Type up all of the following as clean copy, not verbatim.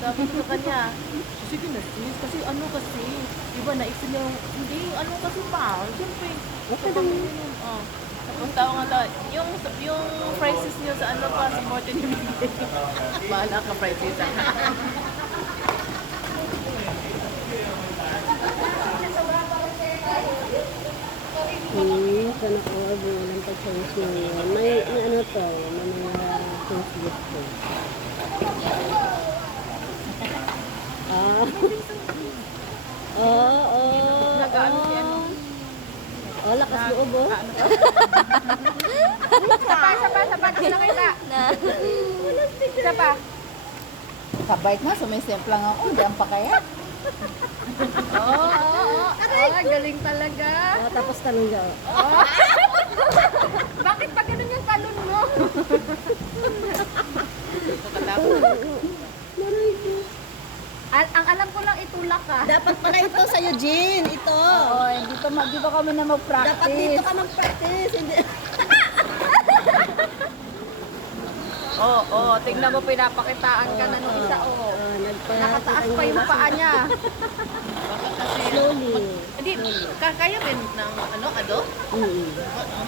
Sabi ko sa kanya, sige na sis, kasi ano kasi, iba naisip niya, hindi, ano kasi pa, siyempre, Okay lang yun. Tapos tao nga tayo, yung prices niyo sa ano pa, sa Morton yung bahala ka prices ah. Sana ko bulan pa chance na yun. May ano to, may mga chance gusto. Ah. Oo. Nag-ano si ano? Oh, lakas loob oh. Isa pa, gusto kita. Isa pa. Kabait nga, sumisemplang ako, diyan pa kaya. Oo. Galing talaga. Oh, tapos tanong niya. Bakit pa ganun yung talon mo? Katapos. Ang alam ko lang itulak ka. Dapat pala ito sa Eugene, ito. Oo, dito kami na mag-practice. Dapat dito ka mag-practice. Hindi. Oo, tingnan mo pinapakitaan ka na nung isa Nakataas pa yung paa niya. Slowly. Hindi, kaya ba ng ano, ado?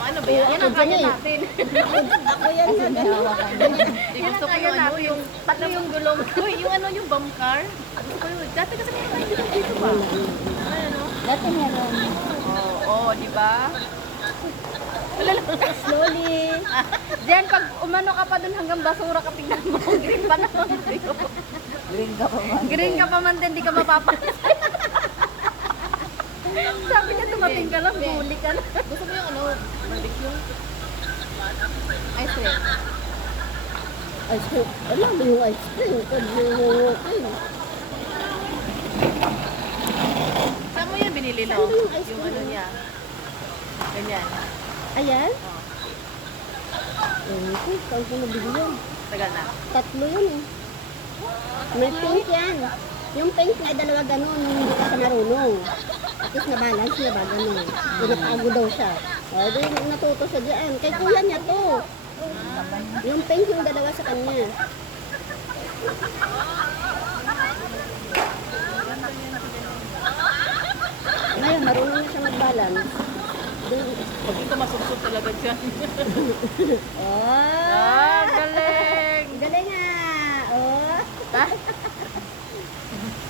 Ano ba yan? Yan Yan ang kaya natin. Ako yan yan. Hindi gusto ko yung ano, yung tatlo yung gulong ko. Yung ano, yung bomb car. Gusto ko yun. Dati kasi may tayo dito ba? Ano? Dati meron. Oo, di ba? Slowly. Diyan, pag umano ka pa dun hanggang basura ka, tingnan mo. Green pa naman. Green ka pa man. Green ka pa man din, di ka mapapasay. Sabi niya, tumating ka lang, huli ka na. Gusto mo yung ano, barbecue? Ice cream. Ice cream. Alam mo yung ice cream. Saan mo yan binili, no? Saan ba yung ice Yung cream? ano niya. Ganyan. Ayan. Saan ko nabili yan? Tagal na. Tatlo yun eh. May pink yan. Yung pink na dalawa ganun, nung hindi ka pa marunong. At least na-balance na ba ganun. Pinatago daw siya. O, di natuto siya dyan. Kay kuya niya to. Yung pink yung dalawa sa kanya. Ngayon, marunong na siya mag-balance. Pag ito masuksok talaga dyan. Oh! Galing! Galing nga! Oh!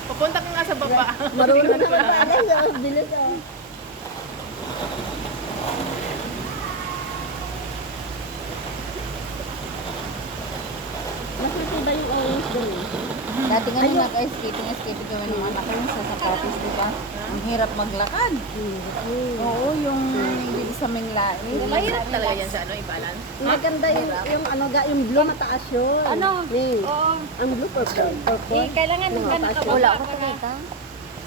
Papunta ka nga sa baba. Marunong na mag-balance. Oh, bilis oh. Mas matibay yung orange doon eh. Dati nga nung nag-skating kami ng anak ko yung sa sapatos, di ba? Ang hirap maglakad. Oo, yung hindi sa Minglae. Mahirap talaga yan sa ano, i-balance. Maganda yung ano ga, yung blue mataas yun. Ano? Ning. Oo. Ang blue purple. Purple. Kailangan Ano, ka mataas nakabula yun. ako nakita.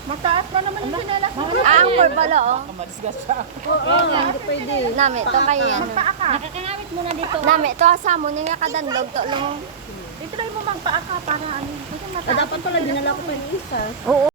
Mataas pa naman yung sinelas mo. Ang purple, oo. Madisgas siya. Oo, hindi pwede. Nami, to kay ano. Magpaa ka. Nakakangawit muna dito. Nami, to asamo niya nga kadanlog to lang. Itry mo magpaa ka para ano. Kasi Ah, dapat pala dinala ko pa yung isa. Oo.